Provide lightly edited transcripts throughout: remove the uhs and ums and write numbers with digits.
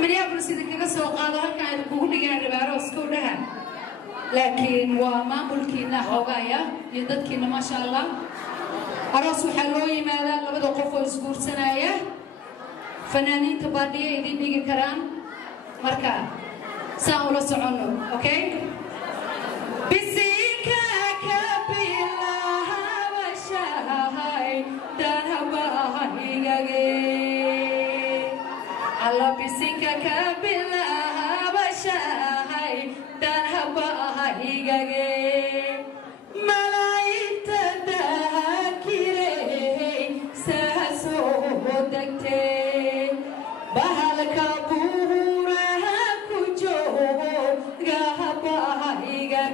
Minneapolis idinkaga soo qaado halkan ay kugu dhigaan ribaaro isku dhahan laakiin waa maamulkiina xoogaya iyo dadkiina ma sha Allah aroos waxa loo yimaadaa labada qof oo isguursanaya fanaaniinta baadiye idin dhigi karaan marka saan ula socono okay bisinka ka bilaha washahay dan habaahigage alla bisinka ka bilaha washahay dan habaahigage malaa'ikta daakirey sahaso dagte bahalka buuraha ku jooga habaahigage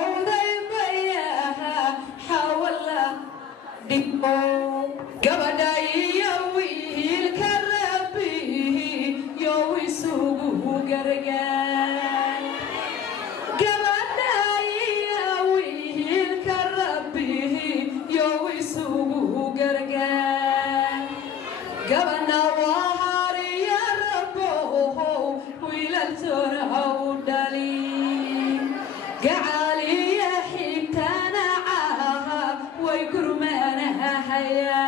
oday bayaha xawala dhibo gabadha iyo wiilka rabbi yo isugu gargaar gabadha iyo wiilka rabbi yo isugu gargaar gabadha waa hariya rabbo wiilal soo dhali gacaliya xigtana aha way gurmana haya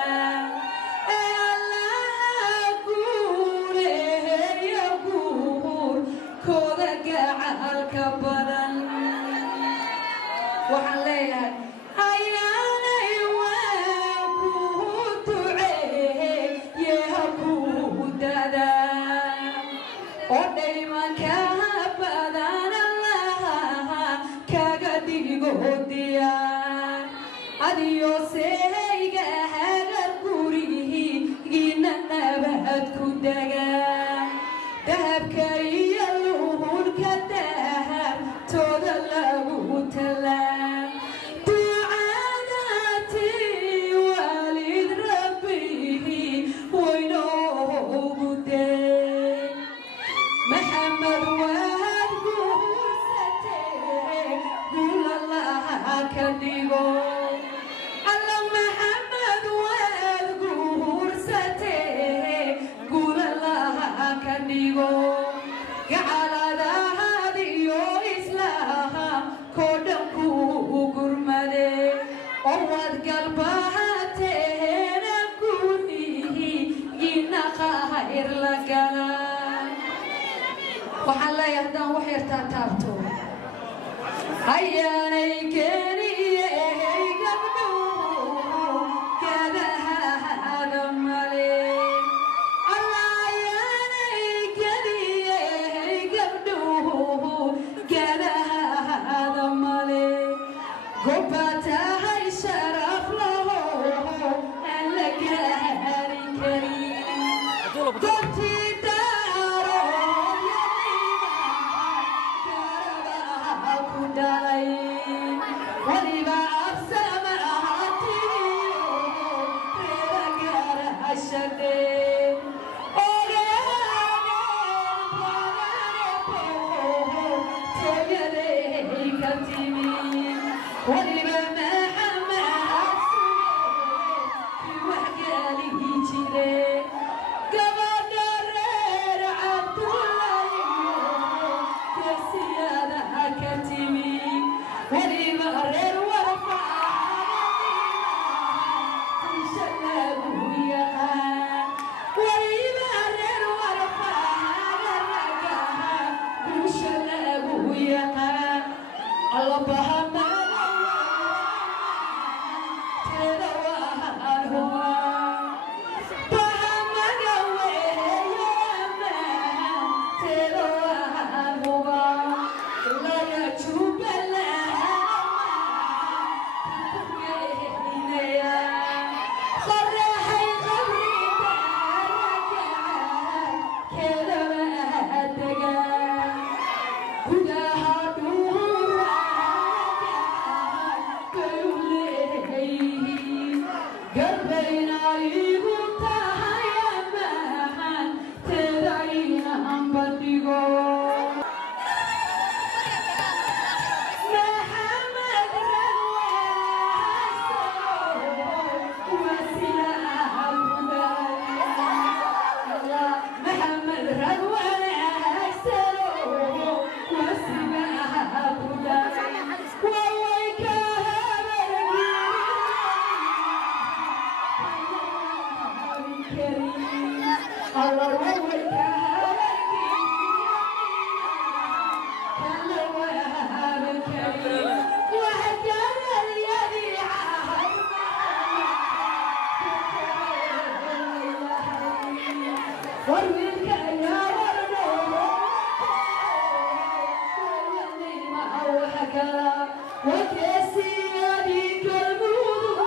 kooda gacalka badan waxaan leeyahay ayaanay waan ku duceeye ha ku dadaa oo dhaymanka badan allaha kaga dhigo diyaar adiyo seeyga hagar gurigiina nabad ku dagaa dahabka iyo luhurka dahab tooda lagu talaa ducadaati waalid rabbihi waynoogu dee maxamed waad guursatee gulalaha ka dhigo alla maxamed waad guursatee gulalaha ka dhigo gacaladaadiyo islaha koodhan ku gurmade oo waad galbahateena gunihi gina khayr la gala waxaan leeyahay haddaan wax yartaa taabto ayaanay keeniyey gabdhuhu gadahaada male gobbatahay sharaf laho aan la gaari karin goobtii daarood yadiiba ku dhalay waliba absama ahatiyo reeba gaarahashade tooyaday ka timi waliba maxamed fi waxgaalihi jire gabadha reer cabdullayo geesiyada ka timi waliba reer warfaisha lagu yaqaan waliba reer warfaharagaha bulsha lagu yaqaan allabahama Baha كريم الله وهبك كان وهاب كريم وهجر اليدي عهد ورويك يا وكاسي يديك الموت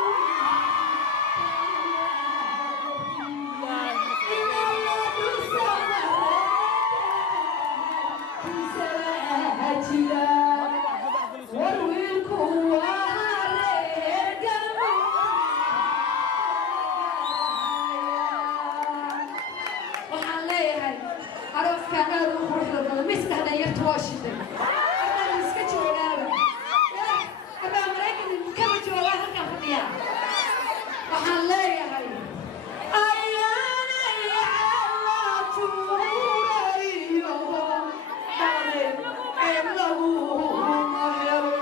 إن الله تسمى في سلاجلا ورويك وهاريك waxaan leeyahay arafkan aad u quruxda badan miskahda yarta waa shiday haddaan iska joogaaba haddaan maraykan kama joogaa halkaan fadhiyaa waxaan leeyahay ayaanay alla tuurayo ale ceeb laguma helo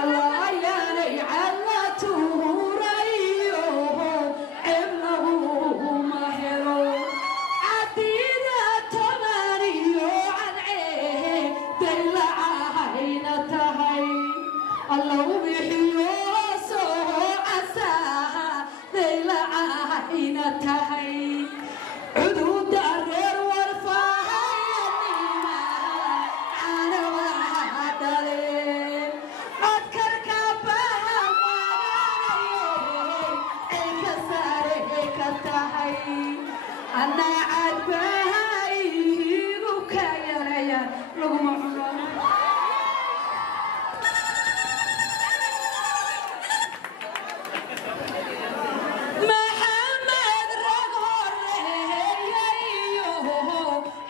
alla ayaanay alla tuurayo ceeb laguma helo cadida tomaniyo cadcee daylacahayna tahay alla ubixiyo soo casaha daylacahayna tahay cududa reer warfahayanima caanawaha dhaleen codkarka baha maganayey ay ka saare ka tahay anaa cadbaha iigu ka yaraya laguma cuno maxamed rag horeeyayo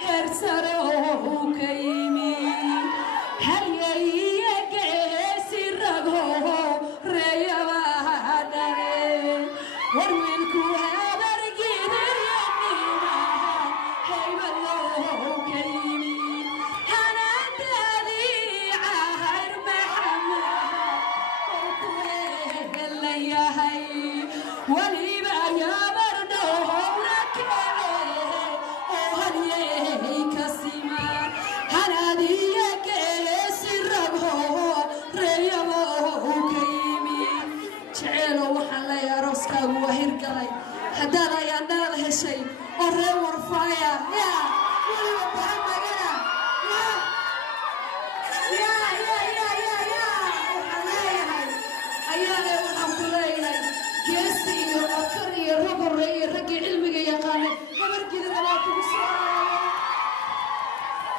heer sare oo ka yimi halyaiyo geesi rago reeyabaha dhale war wiilku habargidiryanima haybadoo ka yimi hanaadadii cahayr maxamed oo ku heelan yahay waliba yabardhowra kece oo halyey ka siman hanaadiyo geesi rago reeyabo ka yimi jeceelow waxaan leeyahay arooskaagu waa hirgalay haddaad ayaan dhalad heshay oo reer warfaaya yaa weliba baxa magana waxaan leeyahay ayaanay waxaan ku leeyahay geesi iyo codkar iyo rag horeeye raggii cilmiga yaqaanay habargidada waa kugu soo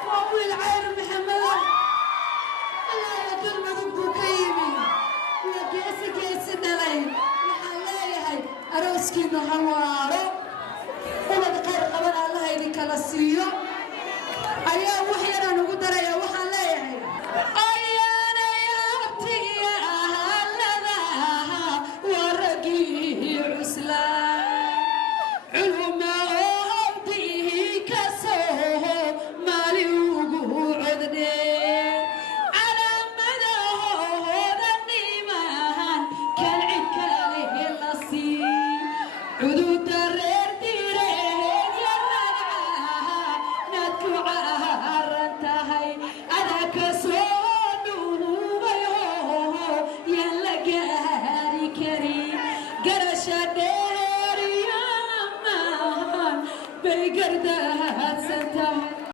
waa wiil cayr maxameda allaala galmudug buu ka yimi waa geesi dhalay waxaan leeyahay arooskiinu ha waaro ubad qayr qaban allaha idinkala siiyo ayaa wax yaraan ugu daraya waxaan leeyahay ayaanay abtiya ahaladaha waa raggii cuslaa culuma oo hawdii ka soo maali ugu codnee calaamadahooda nimahan kan cid kale la sii cududa reer direed yaragaha naad ku caaran tahay adaa ka soo dhuubayo yaan la gaari karin garasha dheer iyo ammaan bay gardaadsan tahay